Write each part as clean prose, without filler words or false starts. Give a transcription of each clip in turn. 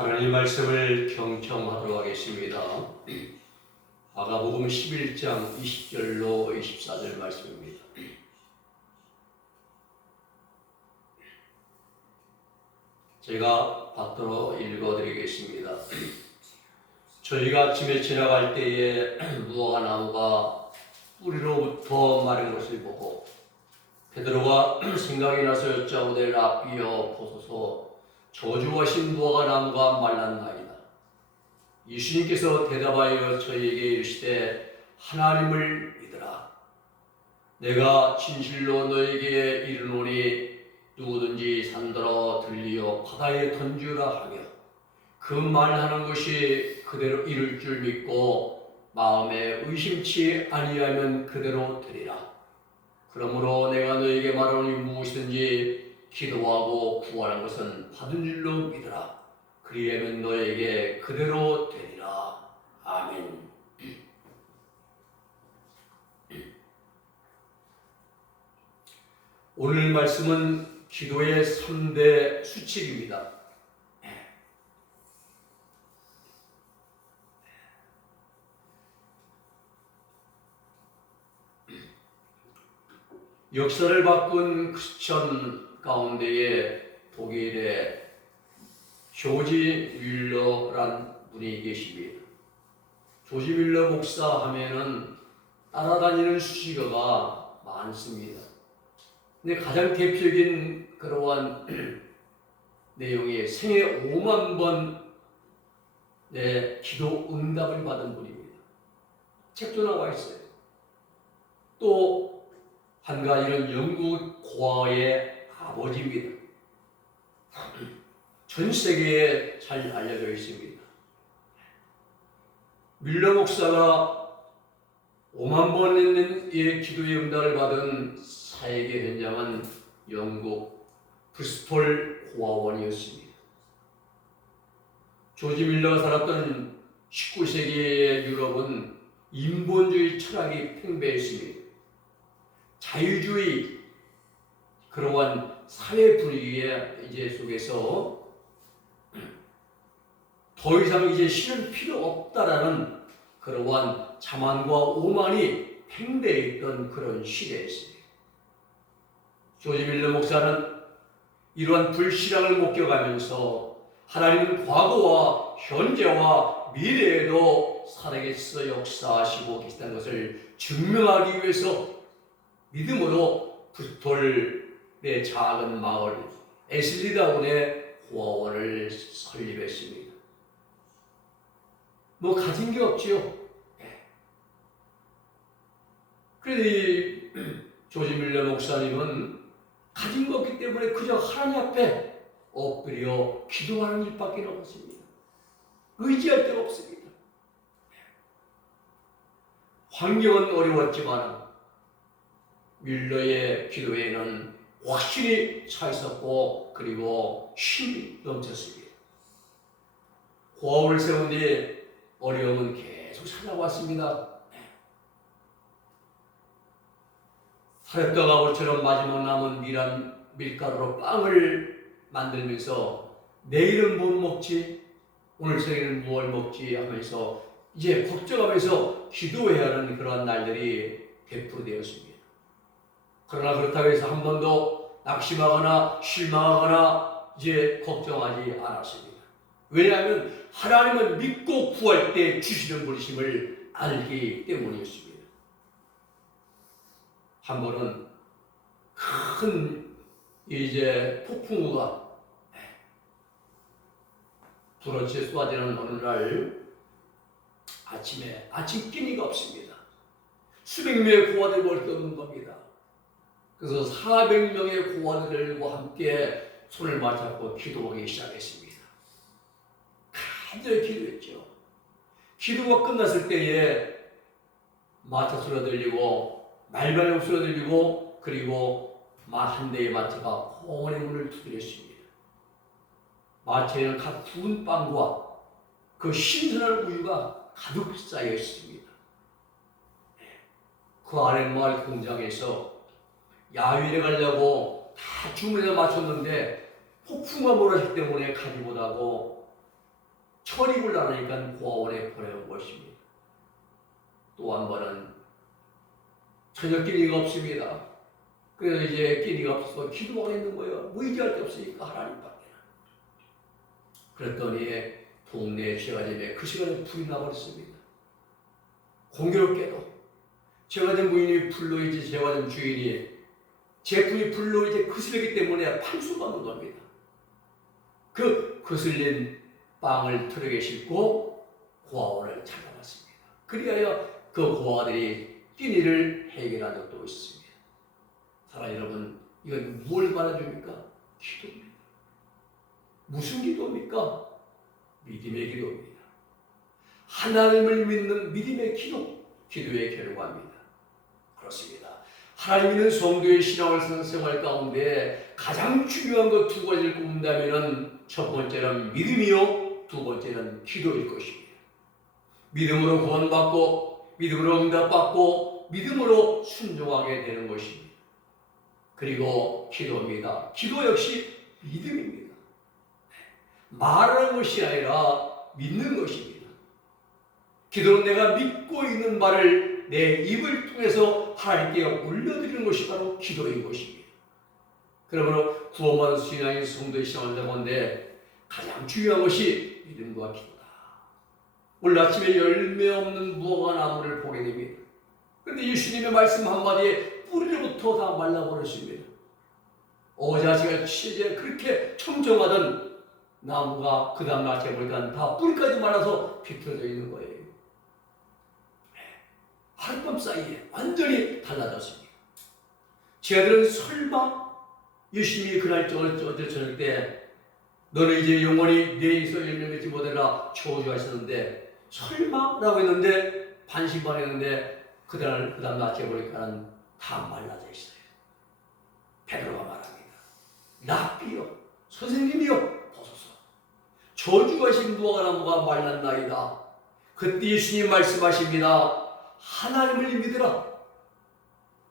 하나님 말씀을 경청하도록 하겠습니다. 마가복음 11장 20절로 24절 말씀입니다. 제가 받들어 읽어드리겠습니다. 저희가 아침에 지나갈 때에 무화과 나무가 뿌리로부터 마른 것을 보고 베드로가 생각이 나서 여짜오되 라삐여 보소서 저주하신 무화과 나무가 말랐나이다. 예수님께서 대답하여 저희에게 이르시되 하나님을 믿으라. 내가 진실로 너에게 이르노니 누구든지 산더러 들리어 바다에 던지라 하며 그 말하는 것이 그대로 이룰 줄 믿고 마음에 의심치 아니하면 그대로 되리라. 그러므로 내가 너에게 말하노니 무엇이든지 기도하고 구하는 것은 받은 줄로 믿으라. 그리하면 너에게 그대로 되리라. 아멘. 오늘 말씀은 기도의 3대 수칙입니다. 역사를 바꾼 크리스천 가운데에 독일의 조지 뮬러란 분이 계십니다. 조지 뮬러 목사 하면은 따라다니는 수식어가 많습니다. 근데 가장 대표적인 그러한 내용이 생애 5만 번의 기도 응답을 받은 분입니다. 책도 나와 있어요. 또 한 가지는 영국 고아의 아버지입니다. 전 세계에 잘 알려져 있습니다. 뮬러 목사가 5만 번의 기도의 응답을 받은 사역의 현장은 영국 브리스톨 고아원이었습니다. 조지 뮬러가 살았던 19세기의 유럽은 인본주의 철학이 팽배했습니다. 자유주의 그러한 사회 분위기에 이제 속에서 더 이상 이제 신은 필요 없다라는 그러한 자만과 오만이 팽배했던 그런 시대였습니다. 조지 뮬러 목사는 이러한 불신앙을 목격하면서 하나님은 과거와 현재와 미래에도 살아계셔 역사하시고 계시다는 것을 증명하기 위해서 믿음으로 브리스톨의 작은 마을 에슬리다운의 고아원을 설립했습니다. 뭐 가진 게 없지요. 그래도 이 조지 뮬러 목사님은 가진 거 없기 때문에 그저 하나님 앞에 엎드려 기도하는 일밖에 없습니다. 의지할 데가 없습니다. 환경은 어려웠지만 뮬러의 기도에는 확실히 차 있었고 그리고 힘이 넘쳤습니다. 고아원을 세운 뒤에 어려움은 계속 찾아왔습니다. 사렵던 가물처럼 마지막 남은 밀가루로 빵을 만들면서 내일은 뭘 먹지? 오늘 저녁에는 무엇을 먹지? 하면서 이제 걱정하면서 기도해야 하는 그런 날들이 100% 되었습니다. 그러나 그렇다고 해서 한 번도 낙심하거나 실망하거나 이제 걱정하지 않았습니다. 왜냐하면 하나님은 믿고 구할 때 주시는 분이심을 알기 때문이었습니다. 한 번은 큰 이제 폭풍우가 불어치에 쏟아지는 어느 날 아침에 아침 끼니가 없습니다. 수백 명의 고아들이 몰려오는 겁니다. 그래서 400명의 고아들과 함께 손을 맞잡고 기도하기 시작했습니다. 간절히 기도했죠. 기도가 끝났을 때에 마차 소리가 들리고 말발굽 소리가 들리고 그리고 한 대의 마차가 홍원의 문을 두드렸습니다. 마차에는 갓 구운 빵과 그 신선한 우유가 가득 쌓여 있습니다. 그 아래 마을 공장에서 야외에 가려고 다 주문에 맞췄는데 폭풍과 몰아치기 때문에 가지 못하고 철이 곤란하니까 고아원에 보내온 것입니다. 또 한 번은 저녁 끼니가 없습니다. 그래서 이제 끼니가 없어서 기도하고 있는 거예요. 뭐 의지할 게 없으니까 하나님밖에. 그랬더니 동네 제과점에 그 시간에 불이 나버렸습니다. 공교롭게도 제과점 부인이 불로 이제 제과점 주인이 제품이 불로 이제 거슬리기 때문에 판수가 묻어갑니다. 그 거슬린 빵을 트럭에 싣고 고아원을 찾아갔습니다. 그리하여 그 고아들이 끼니를 해결한 적도 있습니다. 사랑 여러분, 이건 뭘 말해줍니까? 기도입니다. 무슨 기도입니까? 믿음의 기도입니다. 하나님을 믿는 믿음의 기도, 기도의 결과입니다. 그렇습니다. 하나님 믿는 성도의 신앙을 생활 가운데 가장 중요한 것 두 가지를 꼽는다면 첫 번째는 믿음이요, 두 번째는 기도일 것입니다. 믿음으로 구원받고 믿음으로 응답받고 믿음으로 순종하게 되는 것입니다. 그리고 기도입니다. 기도 역시 믿음입니다. 말하는 것이 아니라 믿는 것입니다. 기도는 내가 믿고 있는 바를 내 입을 통해서 하나님께 올려드리는 것이 바로 기도인 것입니다. 그러므로 구원받은 신앙인 성도의 신앙을 가운데 가장 중요한 것이 믿음과 기도다. 오늘 아침에 열매 없는 무화과 나무를 보게 됩니다. 그런데 예수님의 말씀 한마디에 뿌리로부터 다 말라버렸습니다. 어자지가 취재 그렇게 청정하던 나무가 그 다음 날째 보니까 다 뿌리까지 말라서 비틀어져 있는 거예요. 하룻밤 사이에 완전히 달라졌습니다. 제 아들은 설마 예수님이 그날 어제 저녁 때 너는 이제 영원히 내 입에서 열매 맺지 못해라 저주하셨는데 설마라고 했는데 반신반했는데 그 다음 낮에 보니까 다 말라져 있어요. 베드로가 말합니다. 랍비여, 선생님이여, 보소서. 저주하신 무화과 나무가 말랐나이다. 그때 예수님 말씀하십니다. 하나님을 믿으라.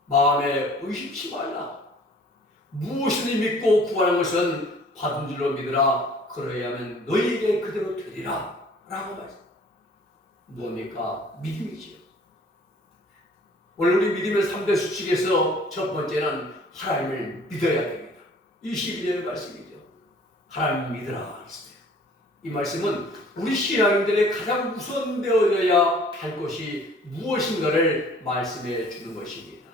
마음에 의심치 말라. 무엇을 믿고 구하는 것은 받은 줄로 믿으라. 그러야면 너희에게 그대로 되리라. 라고 말씀. 뭡니까? 믿음이지요. 오늘 우리 믿음의 3대 수칙에서 첫 번째는 하나님을 믿어야 됩니다. 22절의 말씀이죠. 하나님 믿으라. 이 말씀은 우리 신앙인들의 가장 우선되어야 할 것이 무엇인가를 말씀해 주는 것입니다.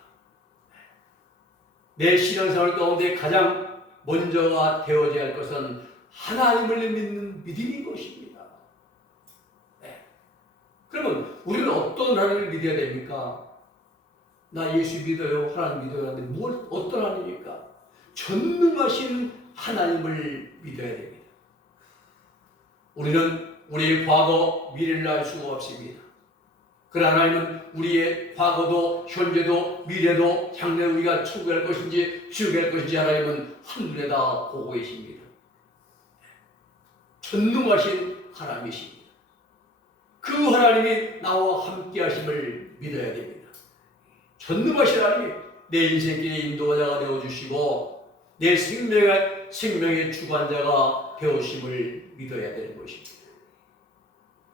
내 신앙생활 가운데 가장 먼저가 되어져야 할 것은 하나님을 믿는 믿음인 것입니다. 네. 그러면 우리는 어떤 하나님을 믿어야 됩니까? 나 예수 믿어요. 하나님 믿어야 하는데 어떤 하나님입니까? 전능하신 하나님을 믿어야 됩니다. 우리는 우리의 과거, 미래를 알 수가 없습니다. 그러나 하나님은 우리의 과거도, 현재도, 미래도, 장래 우리가 천국에 갈 것인지 지옥에 갈 것인지 하나님은 한눈에 다 보고 계십니다. 전능하신 하나님이십니다. 그 하나님이 나와 함께 하심을 믿어야 됩니다. 전능하신 하나님이 내 인생길의 인도자가 되어주시고 내 생명의 주관자가 되어심을 믿어야 되는 것입니다.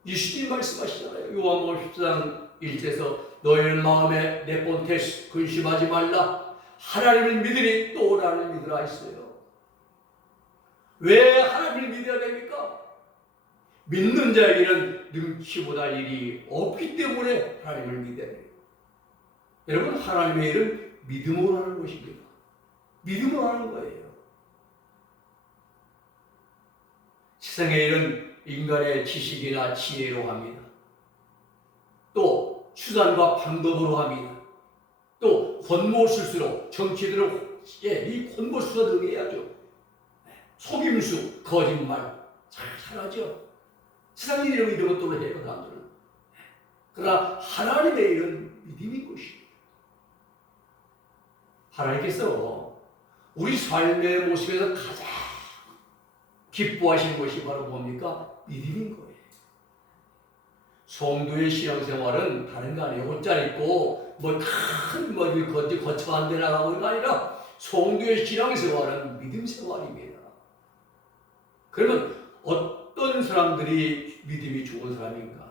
예수님 말씀하시잖아요. 요한복음 10장 1절에서 너희는 마음에 내 본태 근심하지 말라. 하나님을 믿으니 또 나를 믿으라 했어요. 왜 하나님을 믿어야 됩니까? 믿는 자에게는 능치보다 일이 없기 때문에 하나님을 믿어야 됩니다. 여러분, 하나님의 일은 믿음으로 하는 것입니다. 믿음으로 하는 거예요. 세상의 일은 인간의 지식이나 지혜로 합니다. 또 수단과 방법으로 합니다. 또 권모술수로 정치들은 이 권모술수가 능해야죠. 속임수, 거짓말 잘하죠. 세상 일은 이런 것들로 해요. 사람들은. 그러나 하나님의 일은 믿음인 것입니다. 하나님께서 우리 삶의 모습에서 가장 기뻐하시는 것이 바로 뭡니까? 믿음인 거예요. 성도의 신앙생활은 다른 거 아니에요. 옷잘 입고 큰 거창한 데 나가고 가 아니라 성도의 신앙생활은 믿음 생활입니다. 그러면 어떤 사람 사람들이 믿음이 좋은 사람인가?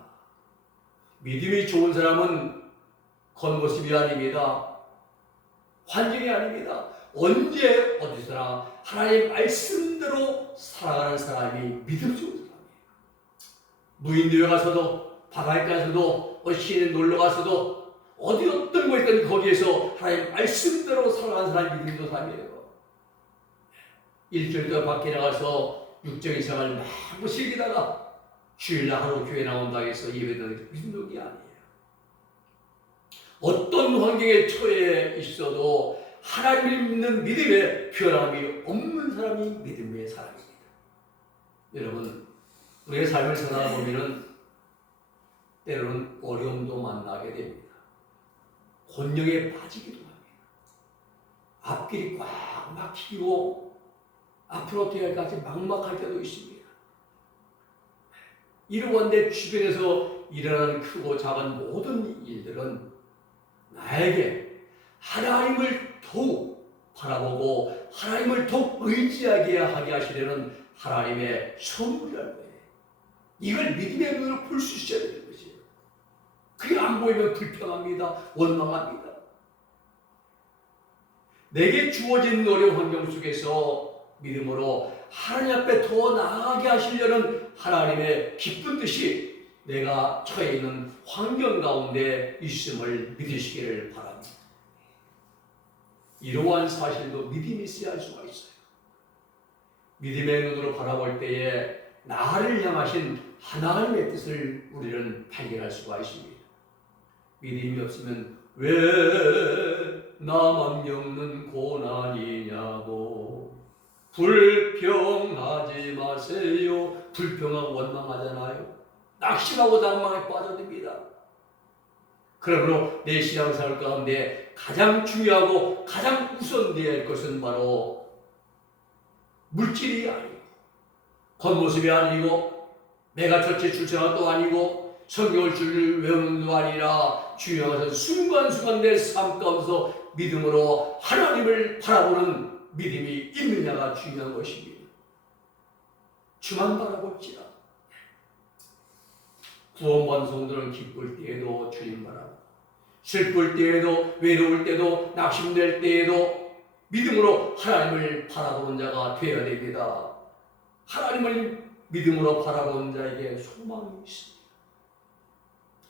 믿음이 좋은 사람은 겉모습이 아닙니다. 환경이 아닙니다. 언제 어디서나 하나님의 말씀대로 살아가는 사람이 믿음 좋은 사람이에요. 무인도에 가서도 바다에 가서도 시내에 놀러 가서도 어디 어떤 곳이든 거기에서 하나님의 말씀대로 살아가는 사람이 믿음 좋은 사람이에요. 일주일 동안 밖에 나가서 육적인 생활을 막 즐기다가 주일날 하루 교회 나온다고 해서 예배드리는 믿음이 아니에요. 어떤 환경에 처해 있어도 하나님을 믿는 믿음에 변함이 없는 사람이 믿음의 사람입니다. 여러분, 우리의 삶을 살아가 보면은 때로는 어려움도 만나게 됩니다. 곤욕에 빠지기도 합니다. 앞길이 꽉 막히고 앞으로 어떻게 할까 막막할 때도 있습니다. 이러한데 주변에서 일어나는 크고 작은 모든 일들은 나에게 하나님을 더욱 바라보고 하나님을 더욱 의지하게 하게 하시려는 하나님의 선물이라는 거예요. 이걸 믿음의 눈으로 볼 수 있어야 되는 것이에요. 그게 안 보이면 불평합니다. 원망합니다. 내게 주어진 어려운 환경 속에서 믿음으로 하나님 앞에 더 나아가게 하시려는 하나님의 기쁜 뜻이 내가 처해 있는 환경 가운데 있음을 믿으시기를 바랍니다. 이러한 사실도 믿음이 있어야 할 수가 있어요. 믿음의 눈으로 바라볼 때에 나를 향하신 하나님의 뜻을 우리는 발견할 수가 있습니다. 믿음이 없으면 왜 나만 겪는 고난이냐고 불평하지 마세요. 불평하고 원망하잖아요. 낙심하고 낭망에 빠져듭니다. 그러므로 내 신앙생활 가운데 가장 중요하고 가장 우선되어야 할 것은 바로 물질이 아니고 겉모습이 아니고 내가 첫째 출세한 것도 아니고 성경을 줄 외우는 것도 아니라 중요한 것은 순간순간 내 삶 가운데서 믿음으로 하나님을 바라보는 믿음이 있느냐가 중요한 것입니다. 주만 바라봅시다. 구원받은 성도는 기쁠 때에도 주님 바라보고 슬플 때에도 외로울 때도 낙심될 때에도 믿음으로 하나님을 바라보는 자가 되어야 됩니다. 하나님을 믿음으로 바라보는 자에게 소망이 있습니다.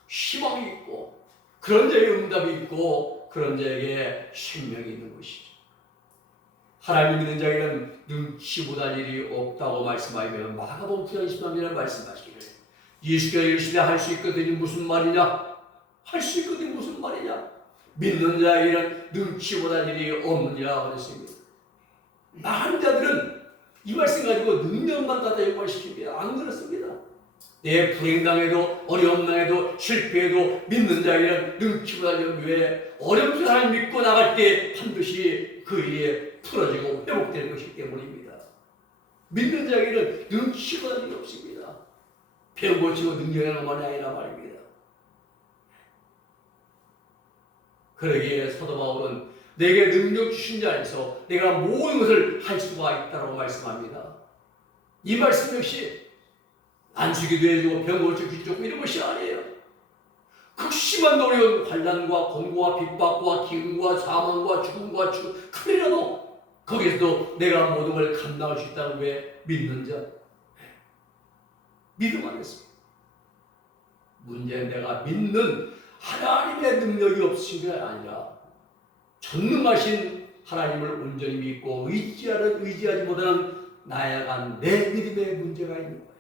희망이 있고 그런 자에게 응답이 있고 그런 자에게 생명이 있는 것이죠. 하나님을 믿는 자에게는 눈치 보다 일이 없다고 말씀하시며 마가복음 9장 23절에 말씀하시기를 예수께서 이르시되 할 수 있거든이 무슨 말이냐? 할 수 있거든이 무슨 말이냐? 믿는 자에게는 눈치 보다 일이 없느냐 그랬습니다. 많은 자들은 이 말씀 가지고 능력만 갖다 요구시킵니다. 안 그렇습니다. 내 불행당해도 어려움 당해도 실패해도 믿는 자에게는 눈치 보다 일이 왜 어려운 사람을 믿고 나갈 때 반드시 그 일에 풀어지고 회복되는 것이기 때문입니다. 믿는 자에게는 눈치 보다 일이 없습니다. 배운 고치고 능력하는 것만이 아니라 말입니다. 그러기에 사도 바울은 내게 능력 주신 자 안에서 내가 모든 것을 할 수가 있다고 말씀합니다. 이 말씀 역시 안수기도 해주고 병 고치고 귀 쫓고 이런 것이 아니에요. 극심한 어려운 환난과 공고와 핍박과 기근과 사망과 죽음과 큰일이라도 거기서도 내가 모든 걸 감당할 수 있다는 왜 믿는 자 믿음 안에서 문제는 내가 믿는 하나님의 능력이 없으신 게 아니라 전능하신 하나님을 온전히 믿고 의지하지 못하는 나약한 내 믿음의 문제가 있는 거예요.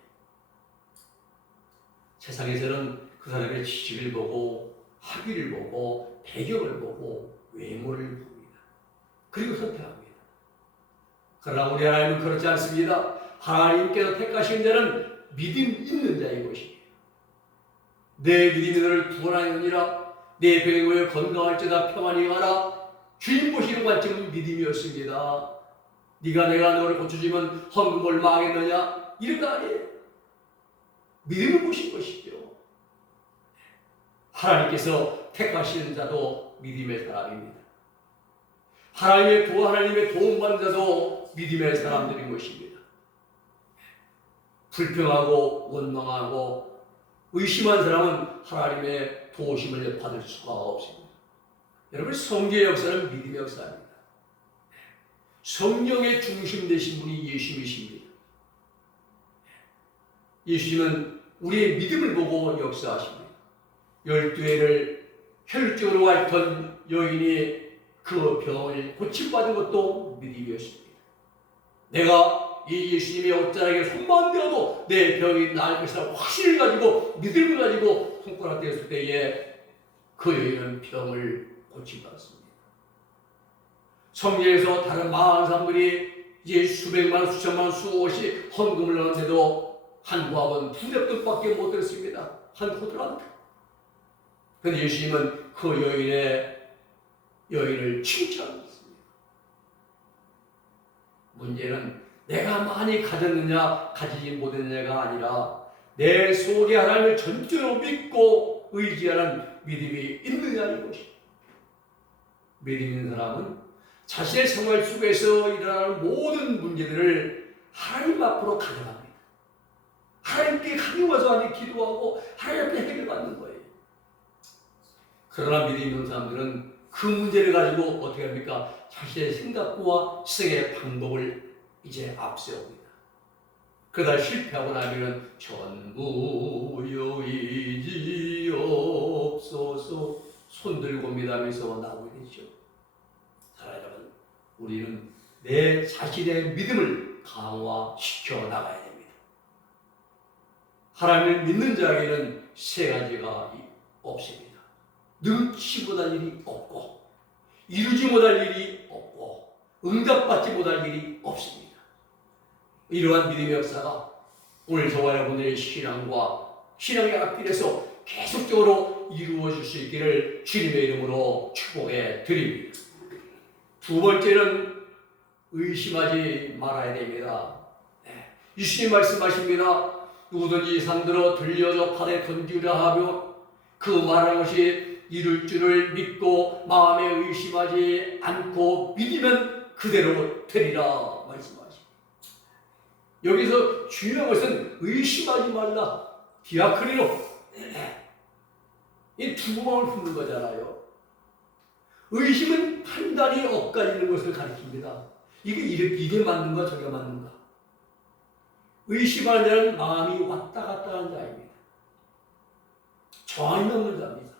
세상에서는 그 사람의 지식을 보고 학위를 보고 배경을 보고 외모를 봅니다. 그리고 선택합니다. 그러나 우리 하나님은 그렇지 않습니다. 하나님께서 택하신 자는 믿음 있는 자인 것이에요. 내 믿음이 너를 구원하느니라 내 병에 걸려 건강할지어다 평안히 가라. 주님 보시는 관점은 믿음이었습니다. 네가 내가 너를 고쳐주면 헌금을 망했느냐? 이런 거 아니에요. 믿음을 보신 것이죠. 하나님께서 택하시는 자도 믿음의 사람입니다. 하나님의 도움받는 자도 믿음의 사람들인 것입니다. 불평하고 원망하고 의심한 사람은 하나님의 도우심을 받을 수가 없습니다. 여러분, 성경의 역사는 믿음의 역사입니다. 성령의 중심 되신 분이 예수님이십니다. 예수님은 우리의 믿음을 보고 역사하십니다. 12회를 혈증으로 앓던 여인이 그 병을 고침받은 것도 믿음이었습니다. 내가 이 예수님의 옷자락에 손만 대어도 내 병이 나을 것이라고 확신을 가지고 믿음을 가지고 손가락 대었을 때에 그 여인은 병을 고침받았습니다. 성경에서 다른 많은 사람들이 이제 수백만, 수천만, 수억이 헌금을 넣었는데도 한 부합은 두 뎁돈밖에 못 들었습니다. 한 호들한테. 그런데 예수님은 그 여인을 칭찬했습니다. 문제는 내가 많이 가졌느냐 가지지 못했느냐가 아니라 내 속에 하나님을 전적으로 믿고 의지하는 믿음이 있느냐 이것이. 믿음 있는 사람은 자신의 생활 속에서 일어나는 모든 문제들을 하나님 앞으로 가져갑니다. 하나님께 강요해서 기도하고 하나님 앞에 해결받는 거예요. 그러나 믿음 있는 사람들은 그 문제를 가지고 어떻게 합니까? 자신의 생각과 시행의 방법을 이제 앞세웁니다. 그러다 실패하고 나면 전부여 의지옵소서 손들고 믿으면서 나오게 되죠. 여러분, 우리는 내 자신의 믿음을 강화시켜 나가야 됩니다. 하나님을 믿는 자에게는 세 가지가 없습니다. 능치 못할 일이 없고 이루지 못할 일이 없고 응답받지 못할 일이 없습니다. 이러한 믿음의 역사가 오늘 저와 여러분들의 신앙의 앞길에서 계속적으로 이루어질 수 있기를 주님의 이름으로 축복해 드립니다. 두 번째는 의심하지 말아야 됩니다. 예수님 말씀하십니다. 누구든지 산들어 들려져 바다에 던지려 하며 그 말하는 것이 이룰 줄을 믿고 마음에 의심하지 않고 믿으면 그대로 되리라 말씀하십니다. 여기서 중요한 것은 의심하지 말라. 디아크리로 이 두 구멍을 붓는 거잖아요. 의심은 판단이 엇갈리는 것을 가리킵니다. 이게 맞는가 저게 맞는가. 의심하는 자는 마음이 왔다 갔다 하는 자입니다. 정이 없는 자입니다.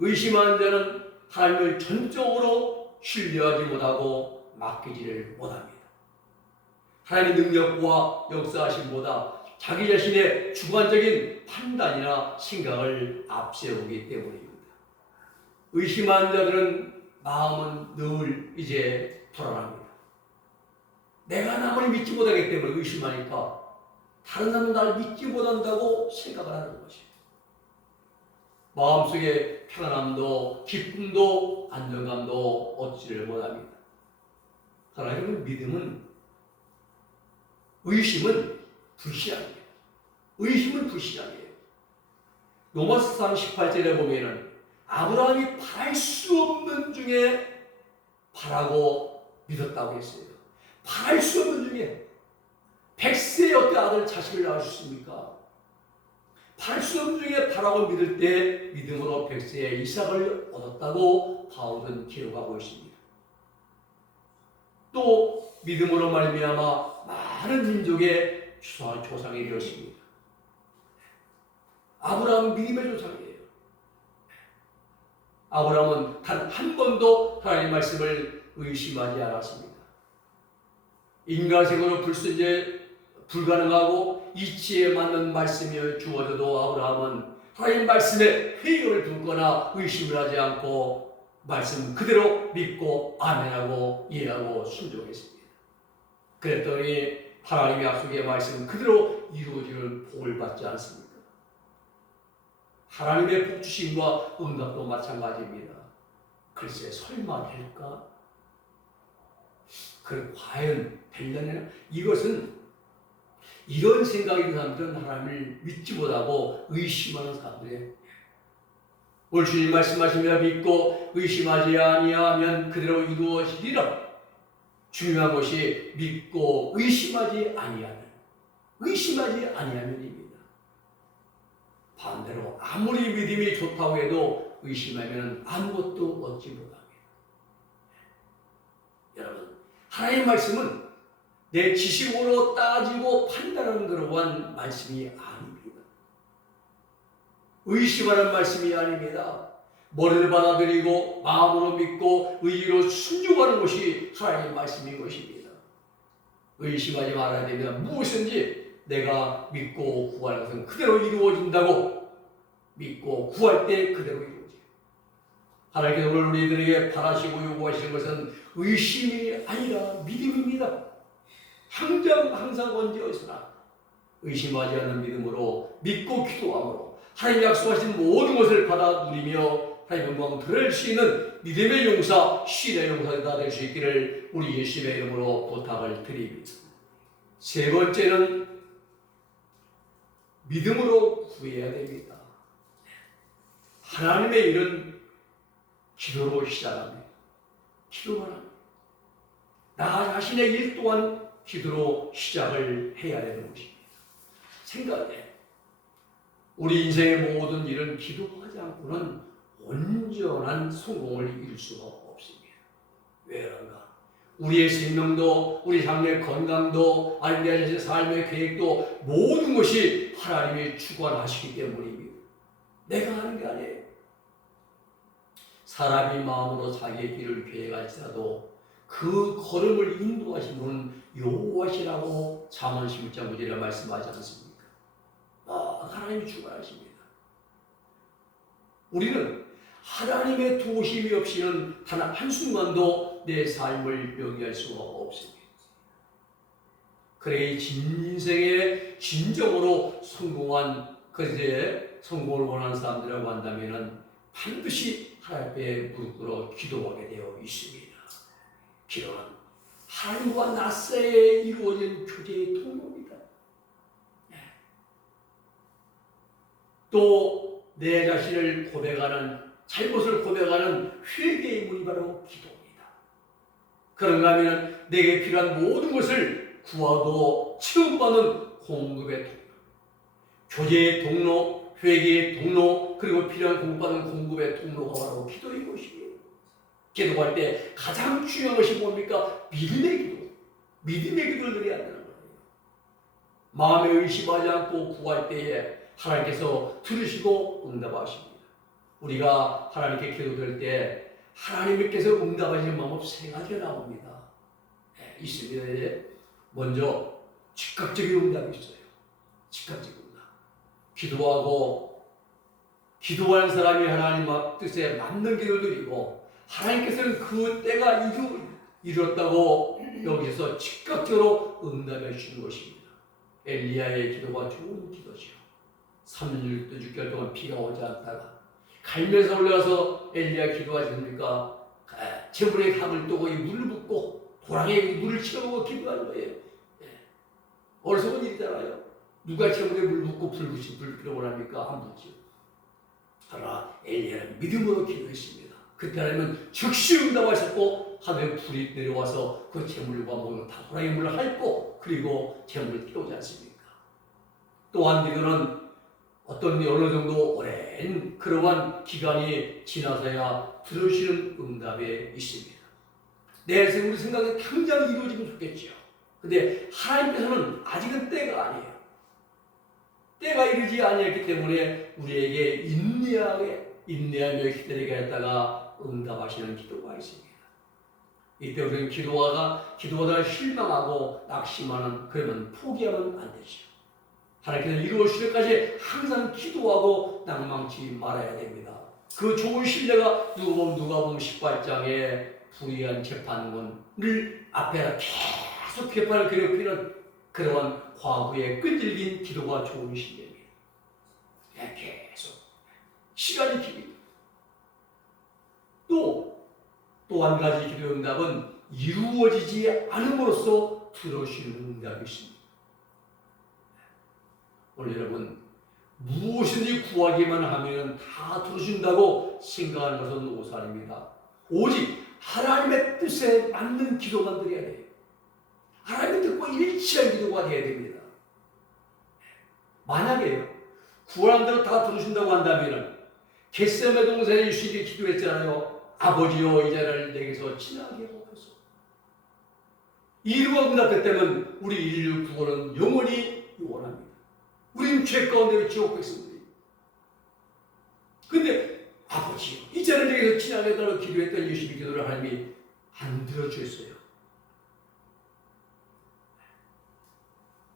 의심하는 자는 하나님을 전적으로 신뢰하지 못하고 맡기지를 못합니다. 하나님의 능력과 역사하심보다 자기 자신의 주관적인 판단이나 생각을 앞세우기 때문입니다. 의심하는 자들은 마음은 늘 이제 불안합니다. 내가 남을 믿지 못하기 때문에 의심하니까 다른 사람은 나를 믿지 못한다고 생각을 하는 것입니다. 마음속에 평안함도 기쁨도 안정감도 얻지를 못합니다. 그러나 여러분, 의심은 불신앙이에요. 의심은 불신앙이에요. 로마서 18절에 보면은 아브라함이 바랄 수 없는 중에 바라고 믿었다고 했어요. 바랄 수 없는 중에 100세에 어떻게 아들 자식을 낳을 수 있습니까? 바랄 수 없는 중에 바라고 믿을 때 믿음으로 100세에 이삭을 얻었다고 바울은 기록하고 있습니다. 또 믿음으로 말미암아 많은 민족의 조상이 되었습니다. 아브라함은 믿음의 조상이에요. 아브라함은 단 한 번도 하나님의 말씀을 의심하지 않았습니다. 인간생으로 불가능하고 이치에 맞는 말씀이 주어져도 아브라함은 하나님 말씀에 회의를 두거나 의심을 하지 않고 말씀 그대로 믿고 아멘하고 이해하고 순종했습니다. 그랬더니 하나님의 약속의 말씀 그대로 이루어지는 복을 받지 않습니다. 하나님의 복 주심과 응답도 마찬가지입니다. 글쎄 설마 될까? 과연 되려나? 이것은 이런 생각이 있는 사람들은 하나님을 믿지 못하고 의심하는 사람들이에요. 오늘 주님 말씀하시며 믿고 의심하지 아니하면 그대로 이루어지리라. 중요한 것이 믿고 의심하지 아니하는. 의심하지 아니하면입니다. 반대로 아무리 믿음이 좋다고 해도 의심하면 아무것도 얻지 못합니다. 여러분, 하나님의 말씀은 내 지식으로 따지고 판단하는 그러한 말씀이 아닙니다. 의심하는 말씀이 아닙니다. 머리를 받아들이고 마음으로 믿고 의지로 순종하는 것이 하나님의 말씀인 것입니다. 의심하지 말아야 됩니다. 무엇인지 내가 믿고 구하는 것은 그대로 이루어진다고 믿고 구할 때 그대로 이루어져요. 하나님께서 오늘 우리들에게 바라시고 요구하시는 것은 의심이 아니라 믿음입니다. 항상 언제 어디서나 의심하지 않는 믿음으로 믿고 기도함으로 하나님 약속하신 모든 것을 받아 누리며 하나님 영광 드릴 수 있는 믿음의 용사, 신의 용사가 될 수 있기를 우리 예수님의 이름으로 부탁을 드립니다. 세 번째는 믿음으로 구해야 됩니다. 하나님의 일은 기도로 시작합니다. 기도만 합니다. 나 자신의 일 또한 기도로 시작을 해야 되는 것입니다. 생각해. 우리 인생의 모든 일은 기도하지 않고는 온전한 성공을 이룰 수가 없습니다. 왜 그런가? 우리의 생명도, 우리 삶의 건강도, 아니면 내 자신의 삶의 계획도 모든 것이 하나님이 주관하시기 때문입니다. 내가 하는 게 아니에요. 사람이 마음으로 자기의 길을 계획할지라도 그 걸음을 인도하신 분은 여호와시라고 잠언 11장 9절에 말씀하지 않습니까? 하나님이 주관하십니다. 우리는 하나님의 도우심이 없이는 단 한순간도 내 삶을 영위할 수가 없습니다. 그래 인생에 진정으로 성공한 성공을 원하는 사람들이라고 한다면 반드시 하나님 앞에 무릎 꿇어 기도하게 되어 있습니다. 기도는 하나님과 나 사이에 이루어진 교제의 통로입니다. 또 내 자신을 고백하는, 잘못을 고백하는 회개의 문이 바로 기도입니다. 그런가 하면 내게 필요한 모든 것을 구하고 체험받는 공급의 통로, 교제의 통로, 회개의 통로, 그리고 필요한 공급받는 공급의 통로가 바로 기도인 것이에요. 기도할 때 가장 중요한 것이 뭡니까? 믿음의 기도. 믿음의 기도를 드려야 한다는 거예요. 마음에 의심하지 않고 구할 때에 하나님께서 들으시고 응답하십니다. 우리가 하나님께 기도드릴 때 하나님께서 응답하시는 방법 세 가지가 나옵니다. 있습니다. 먼저 즉각적인 응답이 있어요. 즉각적인 응답. 기도하는 사람이 하나님 뜻에 맞는 기도를 드리고 하나님께서는 그 때가 이루었다고 여기서 즉각적으로 응답해 주시는 것입니다. 엘리야의 기도가 좋은 기도죠. 3년 6개월 동안 비가 오지 않다가 갈멜에서 올라가서 엘리야 기도하십니까? 재물에 감을 뜨고 물을 붓고 도랑에 물을 치러보고 기도하는 거예요. 어리석은 일이잖아요. 누가 재물에 물 붓고 불 끄려고 합니까? 안 붓죠. 그러나 엘리야는 믿음으로 기도했습니다. 그때 하나님은 즉시 응답하셨고 하늘에 불이 내려와서 그 재물과 모두 다 도랑에 물을 핥고 그리고 재물을 끼우지 않습니까? 또한 기도는 어떤 어느 정도 오랜 그러한 기간이 지나서야 들으시는 응답에 있습니다. 우리 생각에 당장 이루어지면 좋겠죠. 근데 하나님께서는 아직은 때가 아니에요. 때가 이르지 아니했기 때문에 우리에게 인내하며 기다리게 했다가 응답하시는 기도가 있습니다. 이때 우리는 기도하다가 실망하고 낙심하는, 그러면 포기하면 안 되죠. 하나님께서 이루어주실 때까지 항상 기도하고 낭망치 말아야 됩니다. 그 좋은 신뢰가 누가복음 18장에 불의한 재판관을 앞에 계속 재판을 괴롭히는 그러한 과부의 끈질긴 기도가 좋은 신뢰입니다. 계속 시간이 깁니다. 또 한 가지 기도 응답은 이루어지지 않음으로써 들어주시는 응답이 있습니다. 오늘 여러분, 무엇인지 구하기만 하면 다 들어준다고 생각하는 것은 오산입니다. 오직 하나님의 뜻에 맞는 기도만 드려야 돼요. 하나님의 뜻과 일치한 기도가 되어야 됩니다. 만약에 구원한 대로 다 들으신다고 한다면 겟세마네 동산에 예수님이 기도했잖아요. 아버지여 이 자를 내게서 지나게 하옵소서. 이 기도가 응답됐다면 우리 인류 구원은 영원히 원합니다. 우리는 죄 가운데 지옥 백성들이. 근데 아버지 이 자를 내게서 지나게 해달라고 기도했던 예수님의 기도를 하나님이 안 들어주셨어요.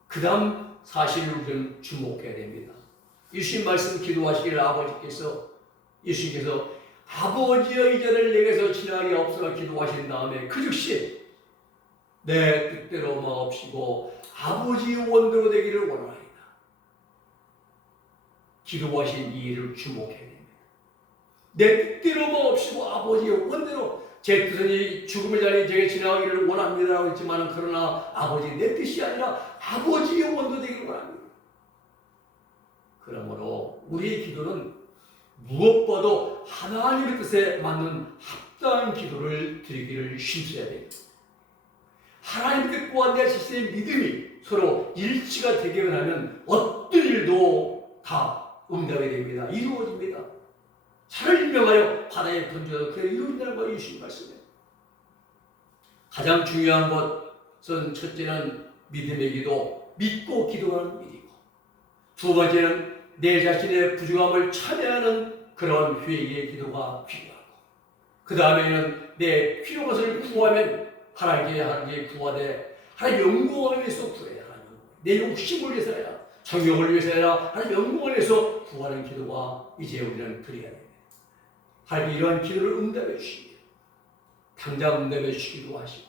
그 다음 사실을 우리는 주목해야 됩니다. 예수님 말씀 기도하시기를 예수님께서 아버지여 이 자를 내게서 지나게 없어라 기도하신 다음에 그 즉시 내 뜻대로 마옵시고 아버지의 원대로 되기를 원하나이다. 기도하신 이 일을 주목해야 됩니다. 내 뜻대로 마옵시고 아버지의 원대로 제 뜻은 이 죽음의 자리에 제게 지나가기를 원합니다라고 했지만 그러나 아버지 내 뜻이 아니라 아버지의 원대로 되기를 원합니다. 그러므로 우리의 기도는 무엇보다도 하나님의 뜻에 맞는 합당한 기도를 드리기를 힘써야 됩니다. 하나님의 뜻과 내 자신의 믿음이 서로 일치가 되기만 하면 어떤 일도 다 응답이 됩니다. 이루어집니다. 차를 임명하여 바다에 던져도 그게 이루어진다는 거 예수님 말씀이에요. 가장 중요한 것은 첫째는 믿음의 기도, 믿고 기도하는 일이고 두 번째는 내 자신의 부족함을 참여하는 그런 회개의 기도가 필요하고 그 다음에는 내 필요한 것을 구하면 하나님께 구하되 하나님 영광을 위해서 구해야 하나님 내 욕심을 위해서 해라 정욕을 위해서 해라 하나님 영광을 위해서 구하는 기도가 이제 우리는 드려야 됩니다. 하나님 이러한 기도를 응답해 주십니다. 당장 응답해 주시기도 하시고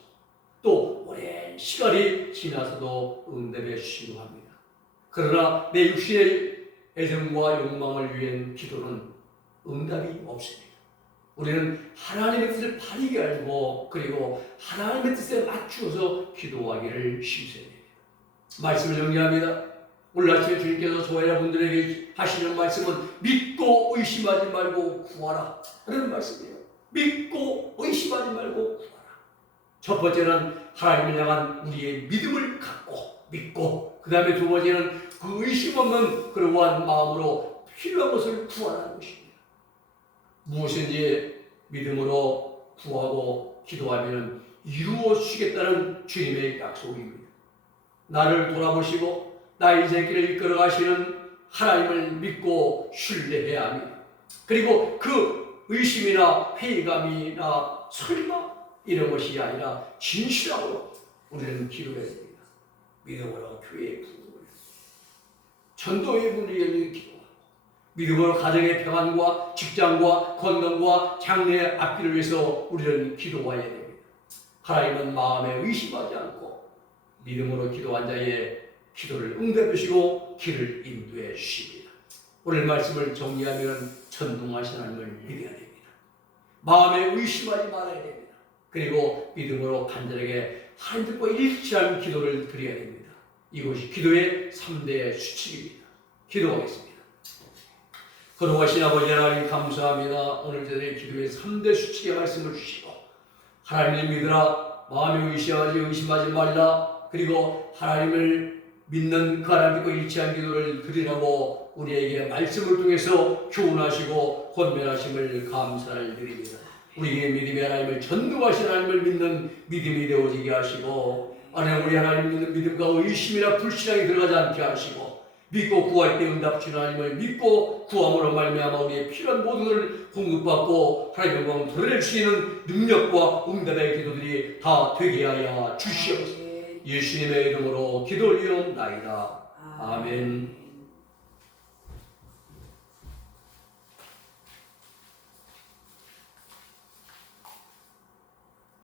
또 오랜 시간이 지나서도 응답해 주시기도 합니다. 그러나 내 육신의 애정과 욕망을 위한 기도는 응답이 없습니다. 우리는 하나님의 뜻을 바르게 알고 그리고 하나님의 뜻에 맞추어서 기도하기를 힘써야 됩니다. 말씀을 정리합니다. 오늘 아침에 주님께서 저와 여러분들에게 하시는 말씀은 믿고 의심하지 말고 구하라 하는 말씀이에요. 믿고 의심하지 말고 구하라. 첫 번째는 하나님을 향한 우리의 믿음을 갖고 믿고 그 다음에 두 번째는 그 의심 없는 그러한 마음으로 필요한 것을 구하라는 것입니다. 무엇인지 믿음으로 구하고 기도하면 이루어 주시겠다는 주님의 약속입니다. 나를 돌아보시고 나의 인생길을 이끌어 가시는 하나님을 믿고 신뢰해야 합니다. 그리고 그 의심이나 회의감이나 설마 이런 것이 아니라 진실하고 우리는 기도해야 됩니다. 믿음으로 교회의 부흥을 전도의 문을 열리게 기도하고 믿음으로 가정의 평안과 직장과 건강과 장래의 앞길을 위해서 우리는 기도해야 됩니다. 하나님은 마음에 의심하지 않고 믿음으로 기도한 자의 기도를 응답하시고 길을 인도해 주십니다. 오늘 말씀을 정리하면 전능하신 하나님을 믿어야 됩니다. 마음에 의심하지 말아야 됩니다. 그리고 믿음으로 간절하게 하나님과 일치한 기도를 드려야 됩니다. 이것이 기도의 3대 수칙입니다. 기도하겠습니다. 거룩하신 아버지 하나님 감사합니다. 오늘 저희의 기도의 3대 수칙의 말씀을 주시고 하나님을 믿으라 마음에 의심하지 말라 그리고 하나님을 믿는 그 하나님과 일치한 기도를 드리라고 우리에게 말씀을 통해서 교훈하시고 권면하심을 감사를 드립니다. 우리의 믿음의 하나님을 전능하신 하나님을 믿는 믿음이 되어지게 하시고 하나님 우리 하나님 믿는 믿음과 의심이나 불신앙이 들어가지 않게 하시고 믿고 구할 때 응답 주시는 하나님을 믿고 구함으로 말미암아 우리의 필요한 모든 것을 공급받고 하나님의 영광을 드러낼 수 있는 능력과 응답의 기도들이 다 되게 하여 주시옵소서. 예수님의 이름으로 기도 올리옵나이다. 아멘.